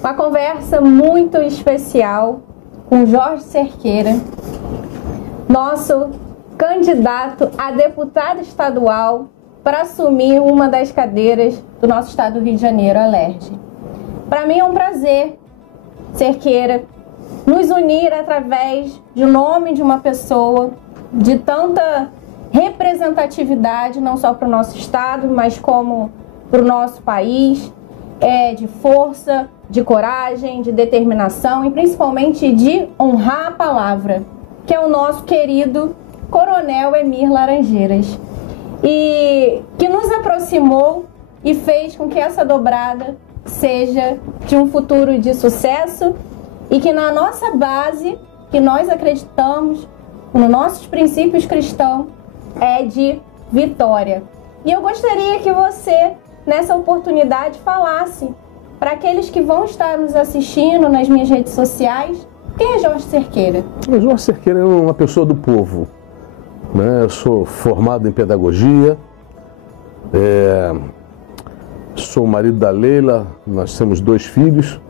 Uma conversa muito especial com Jorge Cerqueira, nosso candidato a deputado estadual para assumir uma das cadeiras do nosso estado do Rio de Janeiro, a LERJ. Para mim é um prazer, Cerqueira, nos unir através do nome de uma pessoa de tanta representatividade, não só para o nosso estado, mas como para o nosso país, de força, de coragem, de determinação e principalmente de honrar a palavra, que é o nosso querido Coronel Emir Laranjeiras, e que nos aproximou e fez com que essa dobrada seja de um futuro de sucesso e que na nossa base, que nós acreditamos, nos nossos princípios cristãos, é de vitória. E eu gostaria que você, nessa oportunidade, falasse para aqueles que vão estar nos assistindo nas minhas redes sociais, quem é Jorge Cerqueira? Jorge Cerqueira é uma pessoa do povo, né? Eu sou formado em pedagogia, sou marido da Leila, nós temos 2 filhos.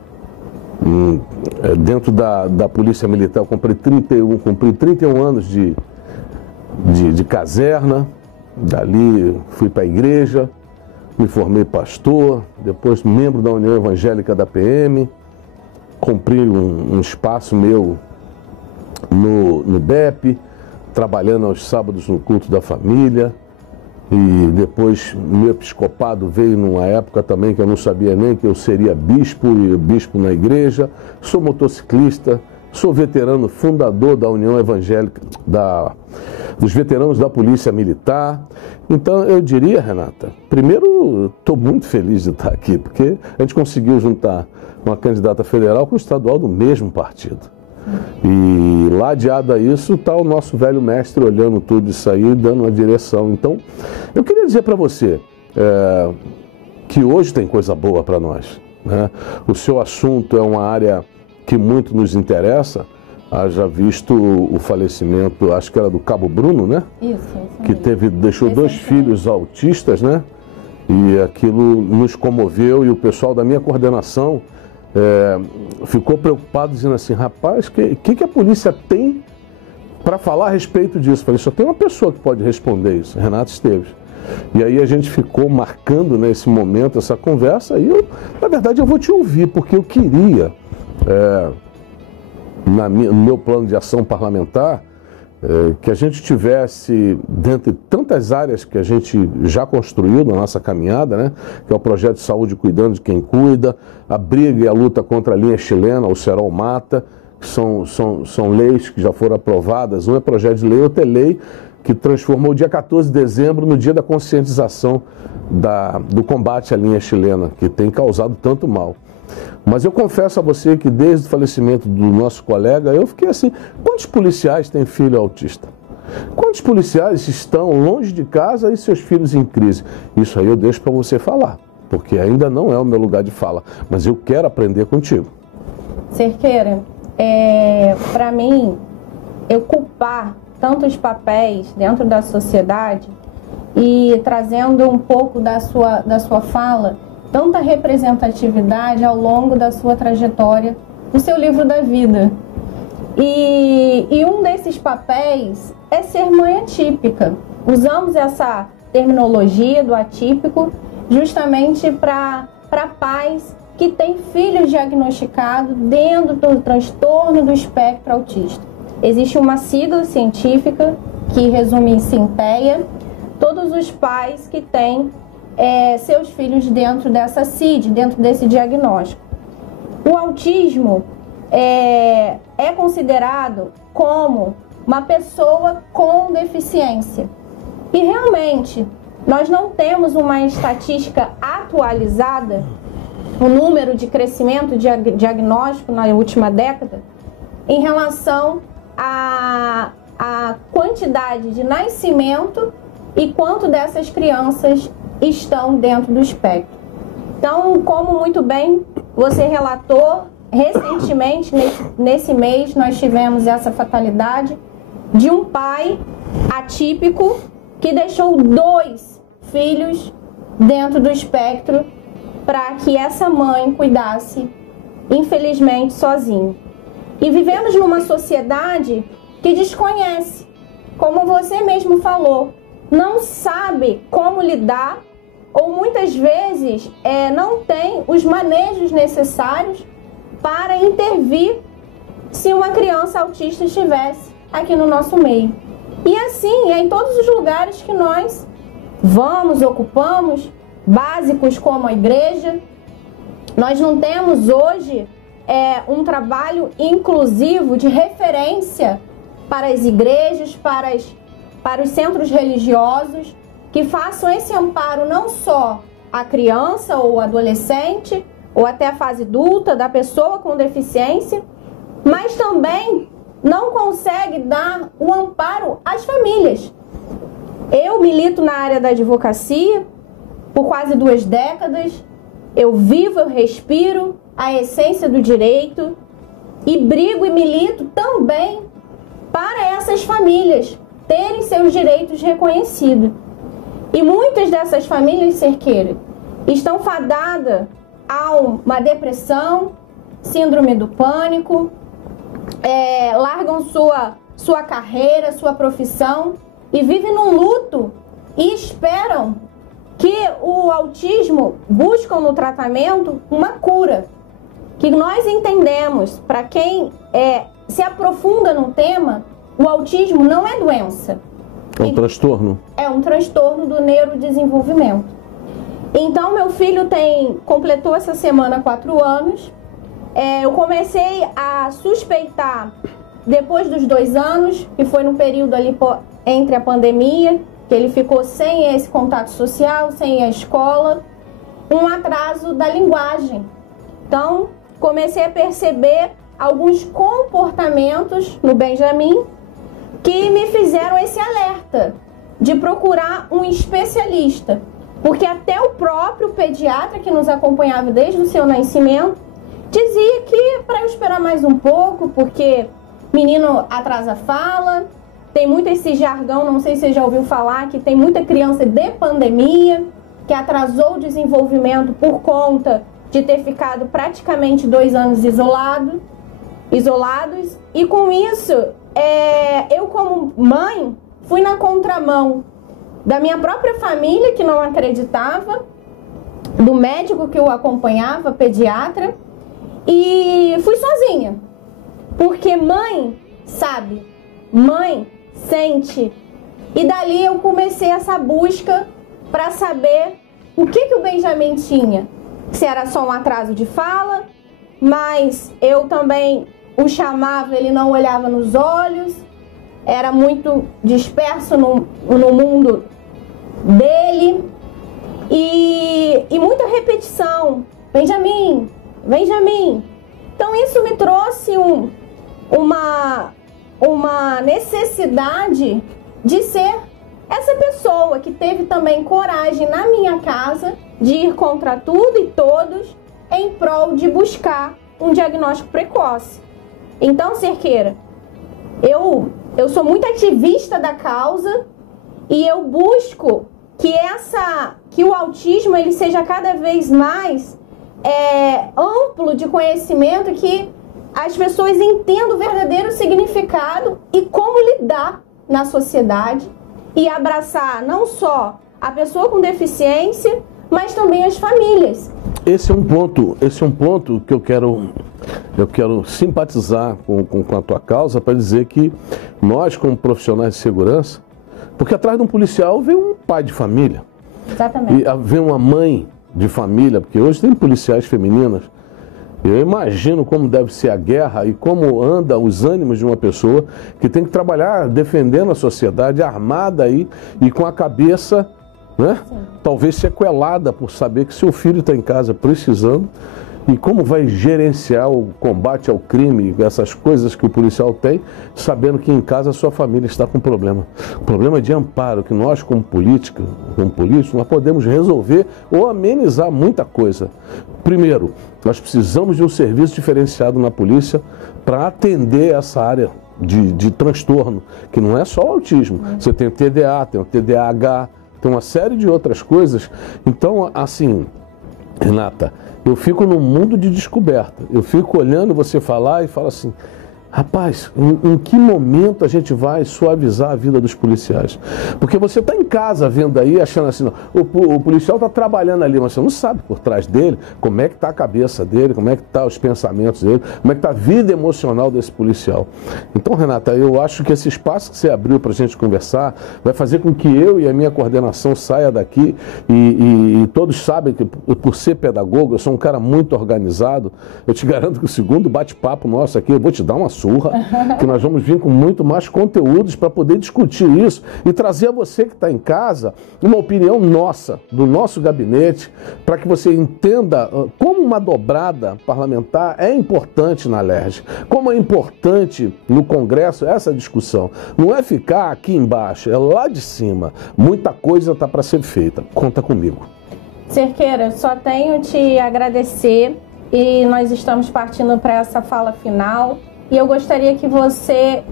Dentro da Polícia Militar eu cumpri 31 anos de caserna. Dali fui para a igreja, me formei pastor, depois membro da União Evangélica da PM, cumpri um espaço meu no BEP, trabalhando aos sábados no culto da família. E depois meu episcopado veio numa época também que eu não sabia nem que eu seria bispo, e bispo na igreja. Sou motociclista, sou veterano fundador da União Evangélica, dos veteranos da Polícia Militar. Então eu diria, Renata, primeiro estou muito feliz de estar aqui, porque a gente conseguiu juntar uma candidata federal com o estadual do mesmo partido. E ladeado a isso está o nosso velho mestre olhando tudo isso aí, dando uma direção. Então, eu queria dizer para você que hoje tem coisa boa para nós, né? O seu assunto é uma área que muito nos interessa. Haja visto o falecimento, acho que era do Cabo Bruno, né? Isso que deixou 2 filhos autistas, né? E aquilo nos comoveu, e o pessoal da minha coordenação ficou preocupado, dizendo assim: rapaz, o que a polícia tem para falar a respeito disso? Eu falei: só tem uma pessoa que pode responder isso, Renato Esteves. E aí a gente ficou marcando nesse momento essa conversa, e na verdade eu vou te ouvir, porque eu queria, no meu plano de ação parlamentar, que a gente tivesse, dentre tantas áreas que a gente já construiu na nossa caminhada, né, que é o projeto de saúde cuidando de quem cuida, a briga e a luta contra a linha chilena, o Serol Mata, que são leis que já foram aprovadas. Um é projeto de lei, outro é lei que transformou o dia 14 de dezembro no dia da conscientização do combate à linha chilena, que tem causado tanto mal. Mas eu confesso a você que desde o falecimento do nosso colega, eu fiquei assim: quantos policiais têm filho autista? Quantos policiais estão longe de casa e seus filhos em crise? Isso aí eu deixo para você falar, porque ainda não é o meu lugar de fala, mas eu quero aprender contigo. Cerqueira, para mim, ocupar tantos papéis dentro da sociedade e trazendo um pouco da sua fala, tanta representatividade ao longo da sua trajetória, do seu livro da vida. E um desses papéis é ser mãe atípica. Usamos essa terminologia do atípico justamente para pais que têm filhos diagnosticados dentro do transtorno do espectro autista. Existe uma sigla científica que resume em SINTEA, todos os pais que têm seus filhos dentro dessa CID, dentro desse diagnóstico. O autismo é considerado como uma pessoa com deficiência. E realmente, nós não temos uma estatística atualizada, o número de crescimento diagnóstico na última década, em relação à quantidade de nascimento e quanto dessas crianças estão dentro do espectro. Então, como muito bem você relatou, recentemente, nesse mês, nós tivemos essa fatalidade de um pai atípico que deixou 2 filhos dentro do espectro para que essa mãe cuidasse infelizmente, sozinho. E vivemos numa sociedade que desconhece, como você mesmo falou, não sabe como lidar ou muitas vezes não tem os manejos necessários para intervir se uma criança autista estivesse aqui no nosso meio. E assim, em todos os lugares que nós vamos, ocupamos, básicos como a igreja, nós não temos hoje um trabalho inclusivo de referência para as igrejas, para os centros religiosos, que façam esse amparo não só à criança ou adolescente, ou até a fase adulta da pessoa com deficiência, mas também não consegue dar o amparo às famílias. Eu milito na área da advocacia por quase 2 décadas, eu vivo, eu respiro a essência do direito e brigo e milito também para essas famílias terem seus direitos reconhecidos. E muitas dessas famílias, Cerqueira, estão fadadas a uma depressão, síndrome do pânico, largam sua carreira, sua profissão e vivem num luto e esperam que o autismo buscam no tratamento uma cura. Que nós entendemos, para quem se aprofunda no tema, o autismo não é doença. É um transtorno? É um transtorno do neurodesenvolvimento. Então, meu filho completou essa semana 4 anos. Eu comecei a suspeitar depois dos 2 anos, que foi no período ali entre a pandemia, que ele ficou sem esse contato social, sem a escola, um atraso da linguagem. Então, comecei a perceber alguns comportamentos no Benjamin que me fizeram esse alerta de procurar um especialista, porque até o próprio pediatra que nos acompanhava desde o seu nascimento dizia que para eu esperar mais um pouco, porque menino atrasa fala, tem muito esse jargão, não sei se você já ouviu falar, que tem muita criança de pandemia, que atrasou o desenvolvimento por conta de ter ficado praticamente 2 anos isolados, e com isso, eu como mãe, fui na contramão da minha própria família, que não acreditava, do médico que o acompanhava, pediatra, e fui sozinha, porque mãe sabe, mãe sente, e dali eu comecei essa busca para saber o que o Benjamin tinha, se era só um atraso de fala, mas eu também o chamava, ele não olhava nos olhos, era muito disperso no mundo dele, e muita repetição, Benjamin, Benjamin. Então isso me trouxe uma necessidade de ser essa pessoa que teve também coragem na minha casa de ir contra tudo e todos em prol de buscar um diagnóstico precoce. Então, Cerqueira, eu sou muito ativista da causa e eu busco que o autismo ele seja cada vez mais amplo de conhecimento, que as pessoas entendam o verdadeiro significado e como lidar na sociedade e abraçar não só a pessoa com deficiência, mas também as famílias. Esse é um ponto que eu quero simpatizar com a tua causa, para dizer que nós, como profissionais de segurança, porque atrás de um policial vem um pai de família. Exatamente. E vem uma mãe de família, porque hoje tem policiais femininas. Eu imagino como deve ser a guerra e como anda os ânimos de uma pessoa que tem que trabalhar defendendo a sociedade, armada aí e com a cabeça, né, talvez sequelada por saber que seu filho está em casa precisando, e como vai gerenciar o combate ao crime, essas coisas que o policial tem, sabendo que em casa a sua família está com problema. Problema de amparo que nós, como políticos, nós podemos resolver ou amenizar muita coisa. Primeiro, nós precisamos de um serviço diferenciado na polícia para atender essa área de transtorno, que não é só o autismo. Você tem o TDA, tem o TDAH, tem uma série de outras coisas. Então, assim, Renata, eu fico num mundo de descoberta. Eu fico olhando você falar e falo assim, rapaz, em que momento a gente vai suavizar a vida dos policiais? Porque você está em casa vendo aí, achando assim, não, o policial está trabalhando ali, mas você não sabe por trás dele como é que está a cabeça dele, como é que estão os pensamentos dele, como é que está a vida emocional desse policial. Então, Renata, eu acho que esse espaço que você abriu para a gente conversar vai fazer com que eu e a minha coordenação saia daqui e todos sabem que, por ser pedagogo, eu sou um cara muito organizado. Eu te garanto que o segundo bate-papo nosso aqui, eu vou te dar uma surra, que nós vamos vir com muito mais conteúdos para poder discutir isso e trazer a você que está em casa uma opinião nossa, do nosso gabinete, para que você entenda como uma dobrada parlamentar é importante na LERJ, como é importante no Congresso essa discussão. Não é ficar aqui embaixo, é lá de cima. Muita coisa está para ser feita. Conta comigo. Cerqueira, só tenho te agradecer e nós estamos partindo para essa fala final. E eu gostaria que você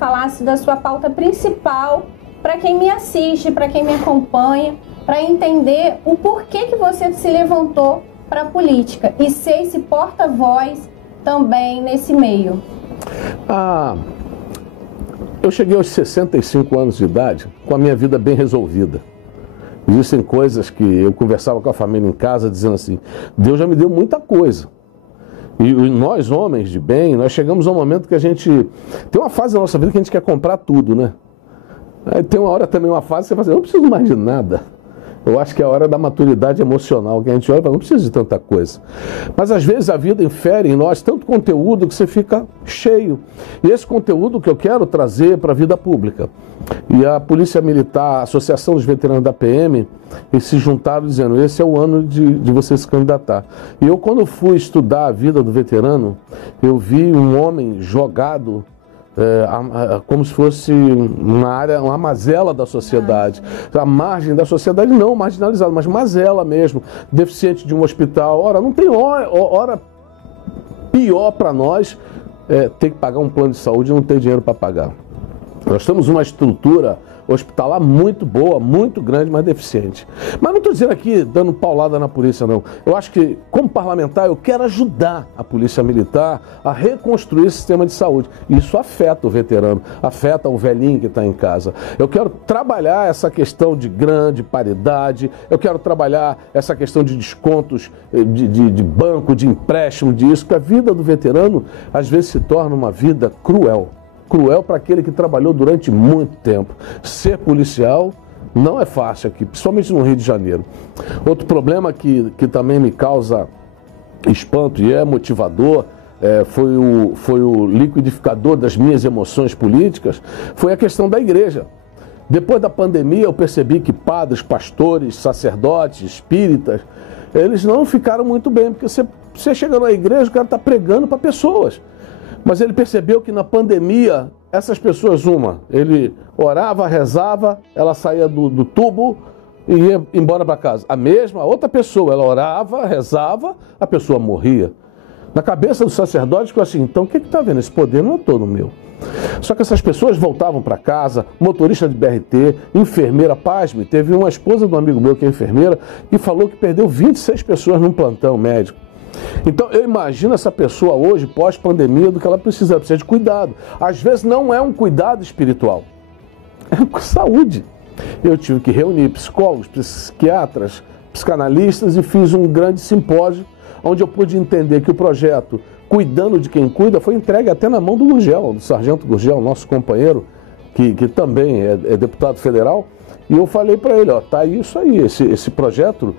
falasse da sua pauta principal para quem me assiste, para quem me acompanha, para entender o porquê que você se levantou para a política e ser esse porta-voz também nesse meio. Eu cheguei aos 65 anos de idade com a minha vida bem resolvida. Existem coisas que eu conversava com a família em casa dizendo assim, Deus já me deu muita coisa. E nós, homens de bem, nós chegamos a um momento que a gente... Tem uma fase da nossa vida que a gente quer comprar tudo, né? Aí tem uma hora também, uma fase que você fala assim, eu não preciso mais de nada. Eu acho que é a hora da maturidade emocional, que a gente olha e fala, não precisa de tanta coisa. Mas às vezes a vida infere em nós tanto conteúdo que você fica cheio. E esse conteúdo que eu quero trazer para a vida pública. E a Polícia Militar, a Associação dos Veteranos da PM, eles se juntaram dizendo, esse é o ano de você se candidatar. E eu, quando fui estudar a vida do veterano, eu vi um homem jogado como se fosse uma mazela da sociedade. A margem da sociedade não, marginalizada, mas mazela mesmo, deficiente de um hospital. Ora, não tem hora pior para nós ter que pagar um plano de saúde e não ter dinheiro para pagar. Nós temos uma estrutura hospitalar muito boa, muito grande, mas deficiente. Mas não estou dizendo aqui, dando paulada na polícia, não. Eu acho que, como parlamentar, eu quero ajudar a Polícia Militar a reconstruir o sistema de saúde. Isso afeta o veterano, afeta o velhinho que está em casa. Eu quero trabalhar essa questão de grande paridade, eu quero trabalhar essa questão de descontos de banco, de empréstimo, disso, que a vida do veterano, às vezes, se torna uma vida cruel. Cruel para aquele que trabalhou durante muito tempo. Ser policial não é fácil aqui, principalmente no Rio de Janeiro. Outro problema que também me causa espanto e é motivador, foi o liquidificador das minhas emoções políticas, foi a questão da igreja. Depois da pandemia eu percebi que padres, pastores, sacerdotes, espíritas, eles não ficaram muito bem, porque você chega na igreja, o cara está pregando para pessoas. Mas ele percebeu que na pandemia, essas pessoas, ele orava, rezava, ela saía do tubo e ia embora para casa. A outra pessoa, ela orava, rezava, a pessoa morria. Na cabeça do sacerdote, ficou assim, então o que está vendo? Esse poder não é todo meu. Só que essas pessoas voltavam para casa, motorista de BRT, enfermeira, pasme. Teve uma esposa de um amigo meu que é enfermeira e falou que perdeu 26 pessoas num plantão médico. Então eu imagino essa pessoa hoje, pós-pandemia, do que ela precisa de cuidado. Às vezes não é um cuidado espiritual, é saúde. Eu tive que reunir psicólogos, psiquiatras, psicanalistas e fiz um grande simpósio, onde eu pude entender que o projeto Cuidando de Quem Cuida foi entregue até na mão do Gurgel, do Sargento Gurgel, nosso companheiro, que também é deputado federal. E eu falei para ele, tá isso aí, esse projeto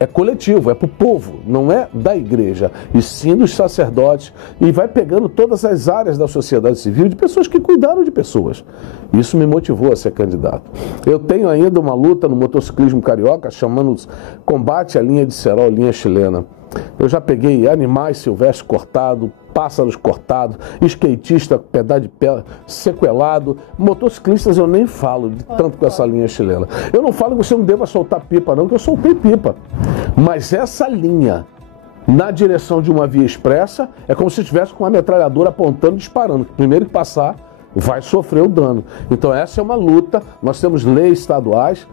é coletivo, é para o povo, não é da igreja, e sim dos sacerdotes, e vai pegando todas as áreas da sociedade civil, de pessoas que cuidaram de pessoas. Isso me motivou a ser candidato. Eu tenho ainda uma luta no motociclismo carioca, chamando-se Combate à Linha de Serol, linha chilena. Eu já peguei animais silvestres cortados, pássaros cortados, skatista, pedaço de pé sequelado, motociclistas eu nem falo de tanto com essa linha chilena. Eu não falo que você não deva soltar pipa não, que eu soltei pipa. Mas essa linha na direção de uma via expressa é como se estivesse com uma metralhadora apontando e disparando. Primeiro que passar, vai sofrer o dano. Então essa é uma luta, nós temos leis estaduais,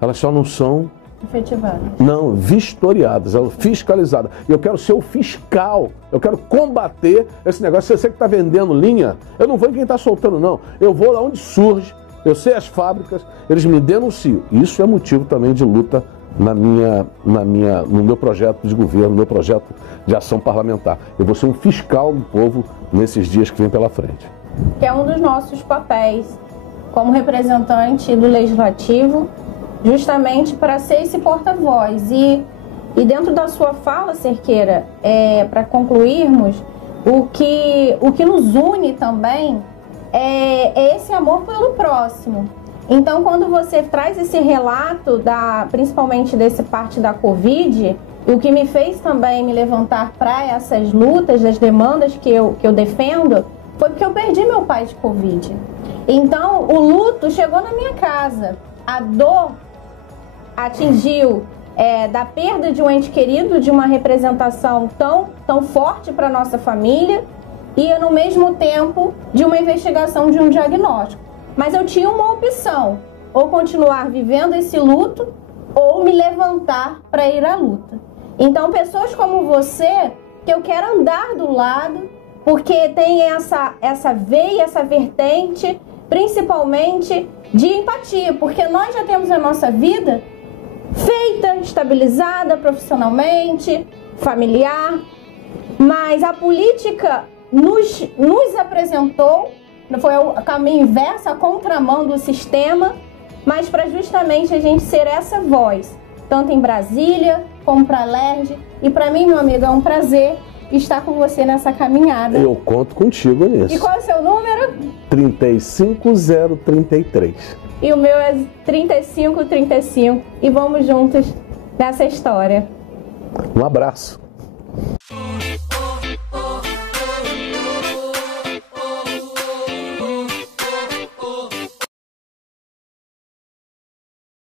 elas só não são Efetivadas. Não, vistoriadas, fiscalizadas. Eu quero ser o fiscal, eu quero combater esse negócio. Você que está vendendo linha, eu não vou em quem está soltando, não. Eu vou lá onde surge, eu sei as fábricas, eles me denunciam. Isso é motivo também de luta no meu projeto de governo, no meu projeto de ação parlamentar. Eu vou ser um fiscal do povo nesses dias que vem pela frente. Que é um dos nossos papéis como representante do Legislativo, justamente para ser esse porta-voz. E dentro da sua fala, Cerqueira, para concluirmos, o que nos une também é esse amor pelo próximo. Então, quando você traz esse relato, principalmente dessa parte da Covid, o que me fez também me levantar para essas lutas, as demandas que eu defendo, foi porque eu perdi meu pai de Covid. Então, o luto chegou na minha casa. A dor atingiu da perda de um ente querido, de uma representação tão forte para a nossa família, e no mesmo tempo de uma investigação de um diagnóstico. Mas eu tinha uma opção, ou continuar vivendo esse luto, ou me levantar para ir à luta. Então, pessoas como você, que eu quero andar do lado, porque tem essa veia, essa vertente, principalmente de empatia, porque nós já temos a nossa vida feita, estabilizada profissionalmente, familiar, mas a política nos apresentou, foi o caminho inverso, a contramão do sistema, mas para justamente a gente ser essa voz, tanto em Brasília como para a LERJ. E para mim, meu amigo, é um prazer estar com você nessa caminhada. Eu conto contigo nisso. E qual é o seu número? 35033. E o meu é 3535. E vamos juntos nessa história. Um abraço.